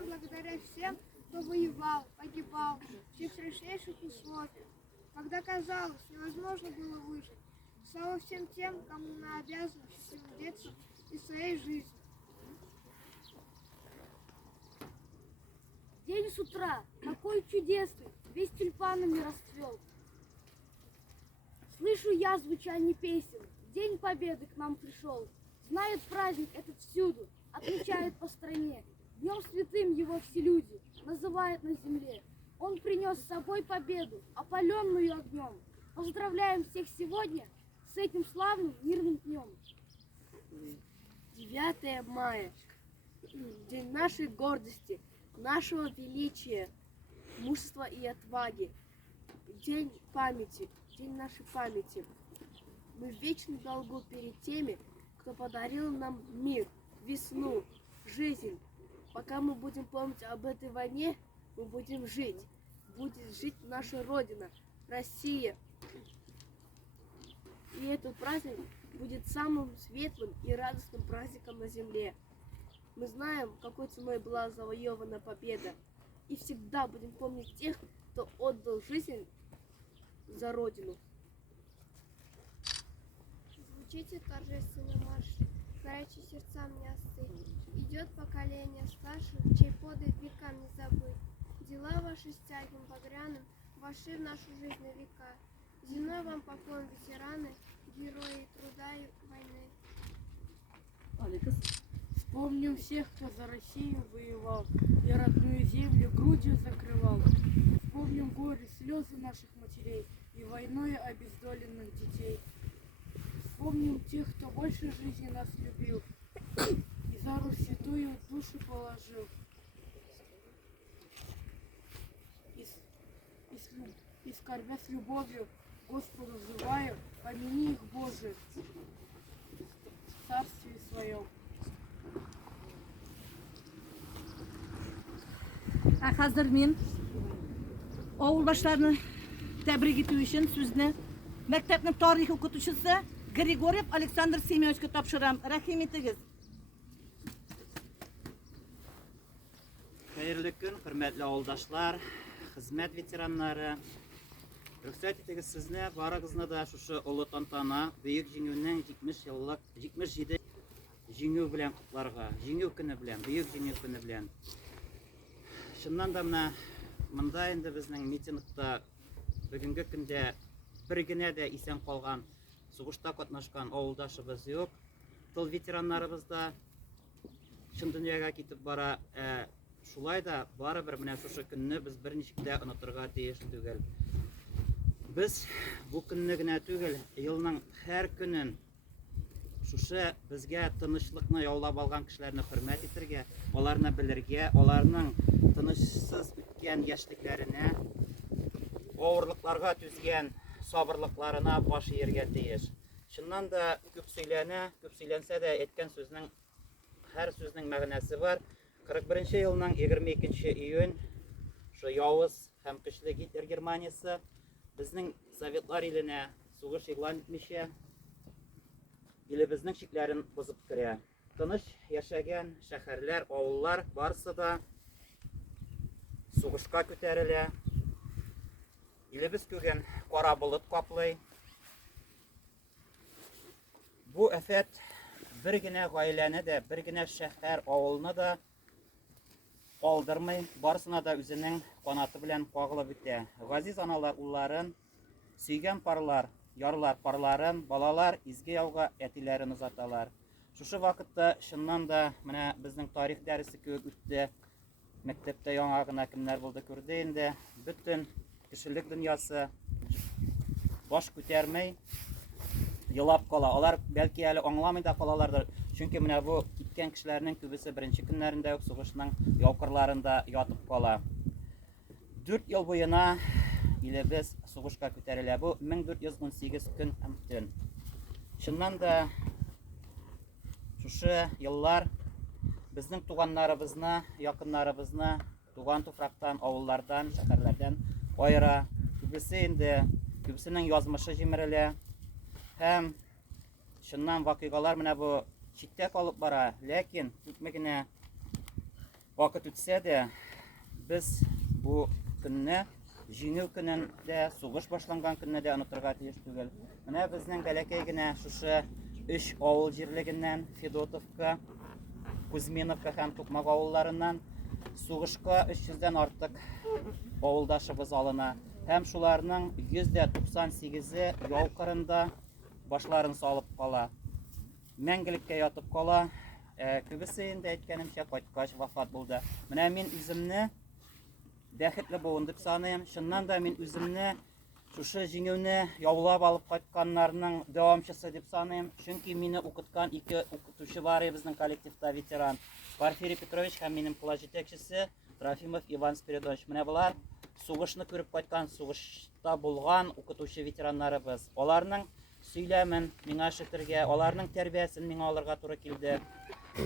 живем благодаря всем, кто воевал, погибал в тех страшнейших условиях, когда казалось, невозможно было выжить. Слава всем тем, кому мы обязаны счастливым детством и своей жизнью. День с утра, какой чудесный, весь тюльпанами расцвел. Слышу я звучание песен, День Победы к нам пришел. Знают праздник этот всюду, отмечают по стране. Днем святым его все люди называют на земле. Он принес с собой победу, опаленную огнем. Поздравляем всех сегодня с этим славным мирным днем. 9 мая. День нашей гордости, нашего величия, мужества и отваги. День памяти, день нашей памяти. Мы в вечном долгу перед теми, кто подарил нам мир, весну, жизнь. Пока мы будем помнить об этой войне, мы будем жить. Будет жить наша Родина, Россия. И этот праздник будет самым светлым и радостным праздником на земле. Мы знаем, какой ценой была завоевана победа. И всегда будем помнить тех, кто отдал жизнь за Родину. Звучите торжественный марш, горячие сердцам не остыть. Идет поколение старших, чей подвиг векам не забыт. Дела ваши стягим багряным, вошли в нашу жизнь на века. Земной вам поклон, ветераны, герои труда и войны. Вспомним всех, кто за Россию воевал и родную землю грудью закрывал. Вспомним горе, слезы наших матерей и войной обездоленных детей. Вспомним тех, кто больше жизни нас любил и за Русь святую душу положил. И скорбя с любовью Господу взываю, помяни их, Боже, в царстве своем. Hazır men avuldaşlarını tebrik ettiği için sözünü mektepnin tarihi okutuşusu Grigoryev Aleksandr Semyonovичке topşıram. Rahim etiniz. Hayırlı gün, hürmetli avuldaşlar, hizmet veteranları. Rüksat etiniz sizne, barağızına da şu ulu tantana, büyük jingünden 77 jingü bilen kutlarga, jingü günü bilen, büyük jingü günü bilen. Şundan da mında endi bizning mitingda bugungi kunda birgina da isen qolgan, sug'ushda qatnashgan avuldoshimiz yo'q. Tıl veteranlarimiz da shun dunyoga ketib bora, shulay da baribir mana shu kunni biz bir nechta unutirga tegish tugul. Biz bu kunnigina tugul, yilning har kunin şuşa bizga tinchlikni yo'llab olgan kishilarni hurmat etirga, ularni bilirga, ularning tinchsiz o'tgan yoshliklarini, o'g'irliklarga tuzgan sabırlıklarına bosh yerga tegish. Shundan da ko'p söylensa da aytgan so'zning har so'zning ma'nosi bor. 41-yilning 22-iyun shu yovuz ham kuchli Hitler Germaniyasi bizning Sovetlar eline so'g'ish e'lon etmishi bizning cheklarini buzib kirdi. Tinch yashagan shaharlar, ovullar barisi da so'g'ishga ko'tarildi. Biz ko'rgan qora bulut qoplay. Bu afat birgina oilani da, birgina shahar, ovulni da qoldirmay, barisini da o'zining qanoti bilan qo'g'lib o'tdi. Aziz onalar, ullarin, suygan parlar, yorlar parlarin, balalar izgi yovga etilarini uzatalar. Şu vaqtda shundan da mana bizning tarix darsi ko'p o'tdi. Maktabda yong'ag'ina kimlar bo'ldi ko'rdi endi. Butun kishilik dunyosi bosh ko'tarmay yilab qola. Ular balki hali anglamay da qolalardir. Chunki mana bu ketgan kishilarning ko'bisi birinchi kunlarida so'g'ishning yovqirlarida yotib qola. 4 yil bo'yina biz so'g'ishga ko'tarildi. Bu 1418 kun ham tun. Shundan da şu yıllar bizning tuğanlarımızna, yakınlarımızna, tuğan tufraktan, avullardan, şehirlerden ayıra. Kübisi indi, kübisinin yazmışı jimirili. Hem şundan vakıgalar mine bu çitte kalıp bara. Lakin hükmekine Вакыт үтсә дә, без бу көнне җиңү көнендә, сугыш башланган көнне дә онытырга тиеш түгел. Менә безнең бәләкәй генә шушы 3 авыл җирлегеннән, Федотовка, Кузьминовка һәм Тукмак авылларыннан сугышка 300-дән артык авылдашыбыз алына. Һәм шуларның 198-е яу кырында башларын салып кала. Мәңгелеккә ятып кала. Күбесе инде әйткәнемчә кайткач вафат булды. Менә мин үземне бәхетле булдым дип саныйм. Шуннан да мин үземне шушы җиңүне яулап алып кайтканнарның дәвамчысы дип саныйм. Чөнки мине укыткан 2 укытучы бар безнең коллективта ветеран. Порфирий Петрович һәм минем класс җитәкчесе Трофимов Иван Спиридонович. Менә булар сугышны күреп кайткан, сугышта булган укытучы ветераннарыбыз. Аларның сөйләмен миңа ишетергә, аларның тәрбиясен миңа алырга туры килде.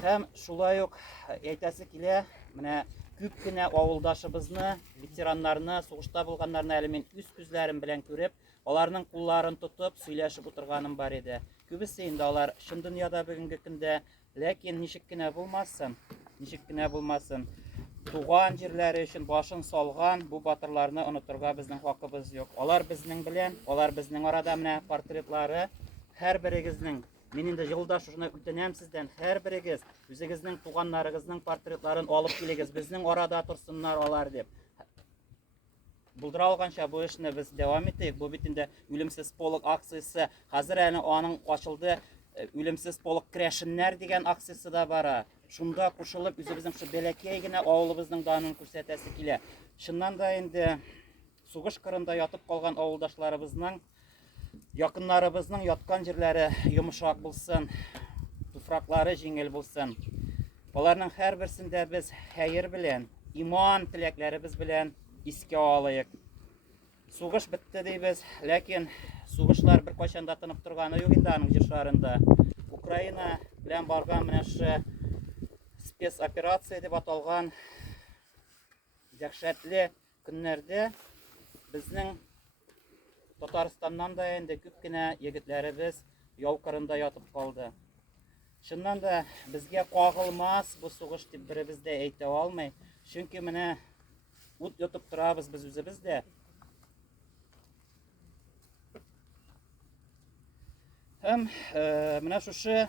Һәм шулай ук әйтәсе килә, менә күп кенә авылдашыбызны, ветераннарны, сугышта булганнарны әле мин үз күзләрем белән күреп, аларның кулларын тотып, сөйләшеп утырганым бар иде. Күбесе инде алар шын дөньяда бүгенге көндә, ләкин ничек кенә булмасын, туган җирләре өчен башын салган бу батырларны онытырга безнең хакыбыз юк. Алар безнең белән, алар безнең арада менә портретлары һәрберегезнең. Мин инде елда шуны үтенәм сездән, һәрберегез үзегезнең туганнарыгызның портретларын алып килегез, безнең арада торсыннар алар дип. Булдыра алганча бу эшне без дәвам итик. Бу бит инде үлемсез полк акциясе, хәзер әле аның ачылды. Үлемсез полк крәшеннәр дигән акциясе да бара. Шунда кушылып үзебезнең шу бәләкәй генә авылыбызның данын күрсәтәсе килә. Шуннан да инде сугыш кырында ятып калган авылдашларыбызның, якыннарыбызның яткан җирләре йомшак булсын, туфраклары җиңел булсын. Аларның һәрберсендә без хәер белән, иман теләкләребез белән искә алыйк. Сугыш бетте дибез, ләкин сугышлар бер кайчан да тынып торганы юк инде аның җиршарында. Украина белән барган менә шу спецоперация дип аталган дәһшәтле көннәрдә безнең Татарстаннан да инде күп кенә егетләребез яу кырында ятып калды. Шуннан да безгә кагылмас бу сугыш дип беребез дә әйтә алмый. Чөнки менә ут ятып торабыз без үзебез дә. Һәм менә шушы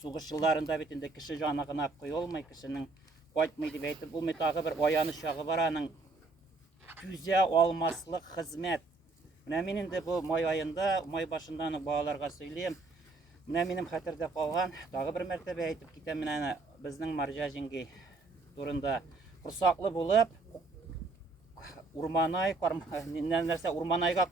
сугыш елларында бит инде кеше җаны гына куелмый, кешенең кайтмый дип әйтеп булмый, тагы бер аяныч ягы бар аның. Күзә алмаслык хезмәт. Менә мин инде бу май аенда, май башыннан балаларга сөйлим. Менә минем хәтердә калган, тагы бер мәртәбә әйтеп китәм, менә безнең Марҗа җиңги турында курсаклы булып, Урманай, нәрсә Урманайга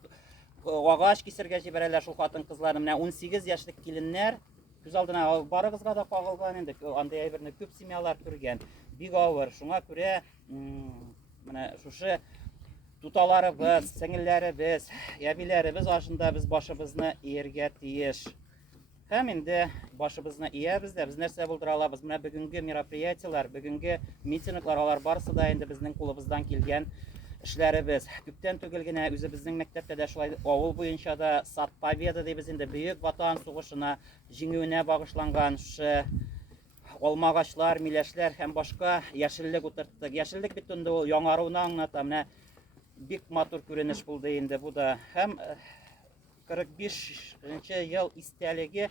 агач кисергә җибәрәләр шул хатын-кызларны. Менә 18 яшьлек киленнәр күз алдына барыгызга да кагылган инде. Андый әйберне күп семьялар күргән. Бик авыр. Шуңа күрә менә шушы туталарыбыз, сеңелләребез, ябиләребез ашында без башыбызны иергә тиеш. Һәм инде башыбызны иябез дә, без нәрсә булдыра алабыз? Менә бүгенге мероприятиелар, бүгенге митинглар, алар барысы да инде безнең кулыбыздан килгән эшләребез. Күптән түгел генә үзебезнең мәктәптә дә шулай авыл буенча да Сад Победы дибез инде бөек ватан сугышына җиңүенә багышланган шы алмагачлар, миләшләр һәм башка яшеллек утырттык. Яшеллек бит инде ул яңаруны аңлата. Менә бик матур күренеш булды инде бу да. Һәм 45-нче ел истәлеге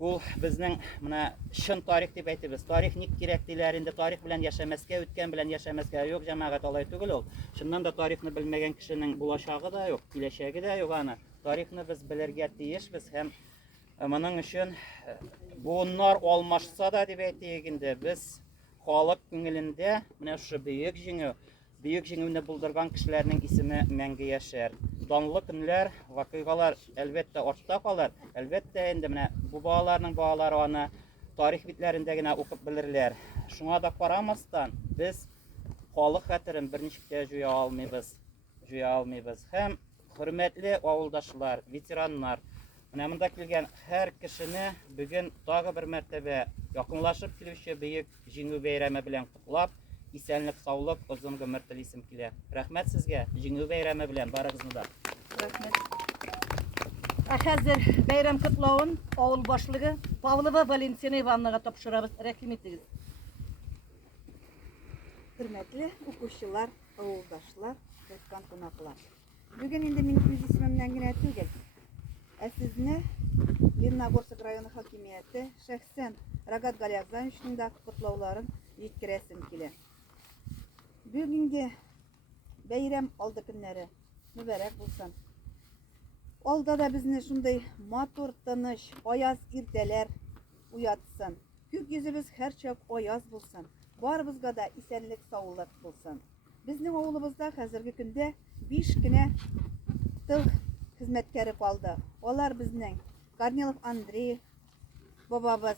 ул безнең менә чын тарих дип әйтәбез. Тарих ник кирәк диләр инде, тарих белән яшәмәскә, үткән белән яшәмәскә юк, җәмәгать алай түгел ул. Шуннан да тарихны белмәгән кешенең булачагы да юк, киләчәге дә юк аны. Тарихны без белергә тиешбез һәм моның өчен буыннар алмашса да дип әйтик инде, без халык күңелендә менә шу бөек җиңүне булдырган кешеләрнең исеме мәңге яшәр. Данлы көннәр, вакыйгалар әлбәттә артта калыр. Әлбәттә инде менә бу балаларның балалары аны тарих битләрендә генә укып белерләр. Шуңа да карамастан без халык хәтерен берничек тә җуя алмыйбыз. Һәм хөрмәтле авылдашлар, ветераннар, менә монда килгән һәр кешене бүген тагы бер мәртәбә якынлашып килүче бөек җиңү бәйрәме белән котлап, исәнлек, саулык, озын гомер телисем килә. Рәхмәт сезгә җиңү бәйрәме белән барыгызны да. Рәхмәт. Хәзер бәйрәм котлавын авыл башлыгы Павлова Валентина Ивановнага тапшырабыз. Рәхим итегез. Hürmetli okuşçular, avuldaşlar, Özkan Konaklar. Bugün indi benim yüz ismimden gene tügel. Sizni Лениногорск rayonu hakimiyeti şahsen Ragat Galyazdan üçünde kutlavların yetkirəsim kile. Bugünkü bayram oldu günleri mübarek bulsan. Olda da bizni şunday matur, tanış, oyaz irdeler uyatsın. Gökyüzümüz her çok oyaz bulsan. Barımızga da isenlik sağlık bulsan. Bizning oğlumuzda hazırgi günde 5 kine tıl hizmetkari kaldı. Olar bizning Корнилов Андрей, babamız,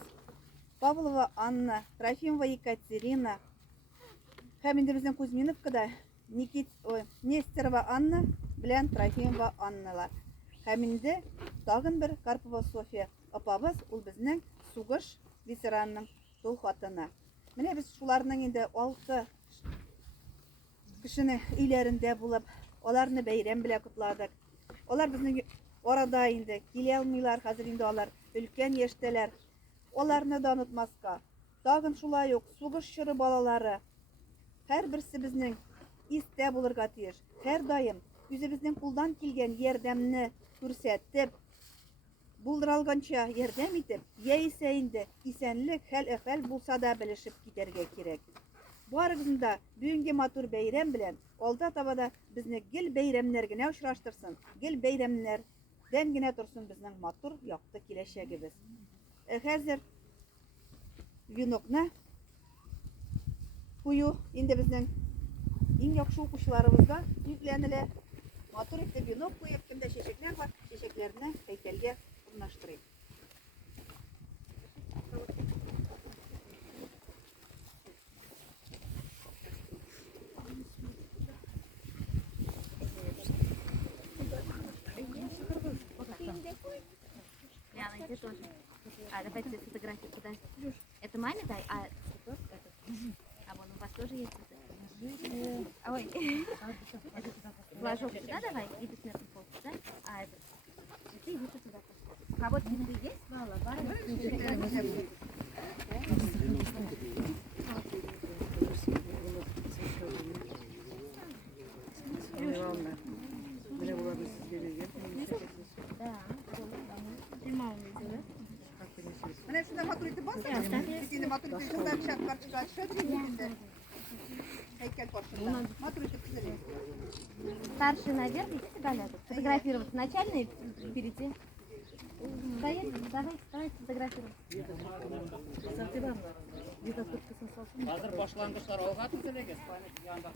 Pavlova Anna, Trofimova Екатерина, hem indi bizning Kuzminovkada Nesterova Anna bilen Trofimova Annalar. Hem indi tagın bir Karpova Sofia apabız, ul bizning Suguş veteranның tol xatını. Mine biz şularның indi 6 kişinin ilerinde bulup, olarını bayram bile kutladık. Olar bizning orada indi, kile almıylar, hazır indi olar, ülken yeşteler. Olarını da unutmaska. Dağın şulay yok, suğuş şırı balaları. Her birisi bizning iste bulurga tiyiş. Her daim yüzümüzden kuldan kilgen yerdemni көрсәтеп, bulduralgança yerdem itip, ya ise indi, isenlik, hel ehel bulsa da bilişip giderge gerek. Bu arasında büyünge matur beyram bilen, olda tabada bizni gil beyramlerine uçraştırsın. Gil beyramlerden gine tursun bizning matur yaktı kileşegimiz. Hazır Yunukna kuyu indi bizning en yakşı okuşlarımızda yüklenile matur etip Yunuk kuyu kimde şeşekler var, şeşeklerini heykelge urnaştırayım. Яна, ты тоже. А, давайте фотографию подожди. Это маме дай, а цветок этот. А вон у вас тоже есть цветок? Ой. Флажок сюда давай, и бессмертный полк, да? А это цветы идите туда. А вот цветы есть? Да. Снимал видео, да? Hani şurada maturiti basın. Bizim maturiti şundan şartlar çıkar. Şöyle bir heykel parçasında. Maturiti güzel. Старший наверх, идите далее. Фотографироваться. Начальный перейти. Стоять, давай, фотографировать. Hazır başlangıçlar olgat mı? Yanında